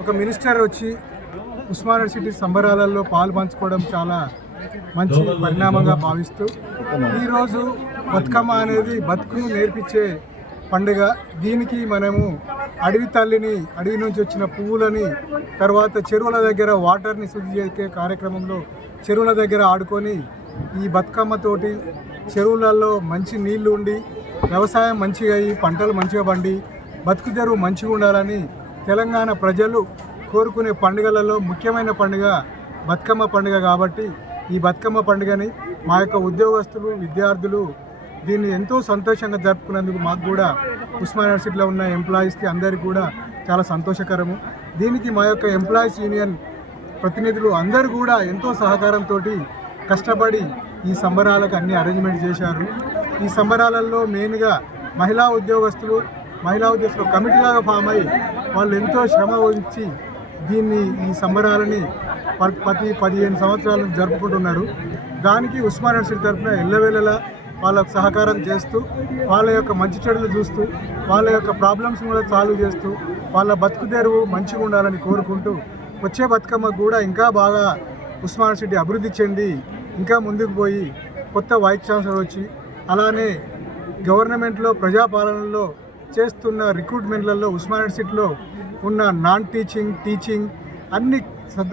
ఒక మినిస్టర్ వచ్చి ఉస్మానియా సిటీ సంబరాలలో పాలు పంచుకోవడం చాలా మంచి పరిణామంగా భావిస్తూ ఈరోజు బతుకమ్మ అనేది బతుకును నేర్పించే పండుగ. దీనికి మనము అడవి తల్లిని అడవి నుంచి వచ్చిన పువ్వులని తర్వాత చెరువుల దగ్గర వాటర్ని శుద్ధి చేసే కార్యక్రమంలో చెరువుల దగ్గర ఆడుకొని ఈ బతుకమ్మతోటి చెరువులలో మంచి నీళ్ళు ఉండి వ్యవసాయం మంచిగా అయ్యి పంటలు మంచిగా పండి బతుకు తెరువు మంచిగా ఉండాలని తెలంగాణ ప్రజలు కోరుకునే పండుగలలో ముఖ్యమైన పండుగ బతుకమ్మ పండుగ కాబట్టి ఈ బతుకమ్మ పండుగని మా యొక్క ఉద్యోగస్తులు విద్యార్థులు దీన్ని ఎంతో సంతోషంగా జరుపుకున్నందుకు మాకు కూడా ఉస్మాన్ యూనివర్సిటీలో ఉన్న ఎంప్లాయీస్కి అందరికీ కూడా చాలా సంతోషకరము. దీనికి మా యొక్క ఎంప్లాయీస్ యూనియన్ ప్రతినిధులు అందరూ కూడా ఎంతో సహకారంతో కష్టపడి ఈ సంబరాలకు అన్ని అరేంజ్మెంట్ చేశారు. ఈ సంబరాలలో మెయిన్గా మహిళా ఉద్యోగస్తులు మహిళా ఉద్యోగులు కమిటీలాగా ఫామ్ అయ్యి వాళ్ళు ఎంతో శ్రమ వహించి దీన్ని ఈ సంబరాలని ప్రతి పదిహేను సంవత్సరాలు జరుపుకుంటున్నారు. దానికి ఉస్మానియా సిటీ తరఫున ఎల్లవేళలా వాళ్ళకు సహకారం చేస్తూ వాళ్ళ యొక్క మంచి చెడులు చూస్తూ వాళ్ళ యొక్క ప్రాబ్లమ్స్ కూడా సాల్వ్ చేస్తూ వాళ్ళ బతుకు తెరువు మంచిగా ఉండాలని కోరుకుంటూ వచ్చే బతుకమ్మ కూడా ఇంకా బాగా ఉస్మానియా సిటీ అభివృద్ధి చెంది ఇంకా ముందుకు పోయి కొత్త వైస్ ఛాన్సలర్ వచ్చి అలానే గవర్నమెంట్లో ప్రజాపాలనలో చేస్తున్న రిక్రూట్మెంట్లలో ఉస్మాన్ సిటీలో ఉన్న నాన్ టీచింగ్ టీచింగ్ అన్ని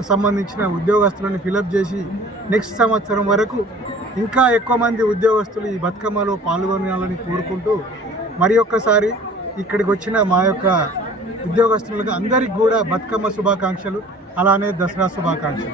సంబంధించిన ఉద్యోగస్తులను ఫిలప్ చేసి నెక్స్ట్ సంవత్సరం వరకు ఇంకా ఎక్కువ మంది ఉద్యోగస్తులు ఈ బతుకమ్మలో పాల్గొనాలని కోరుకుంటూ మరి ఒక్కసారి ఇక్కడికి వచ్చిన మా యొక్క ఉద్యోగస్తులకు అందరికీ కూడా బతుకమ్మ శుభాకాంక్షలు అలానే దసరా శుభాకాంక్షలు.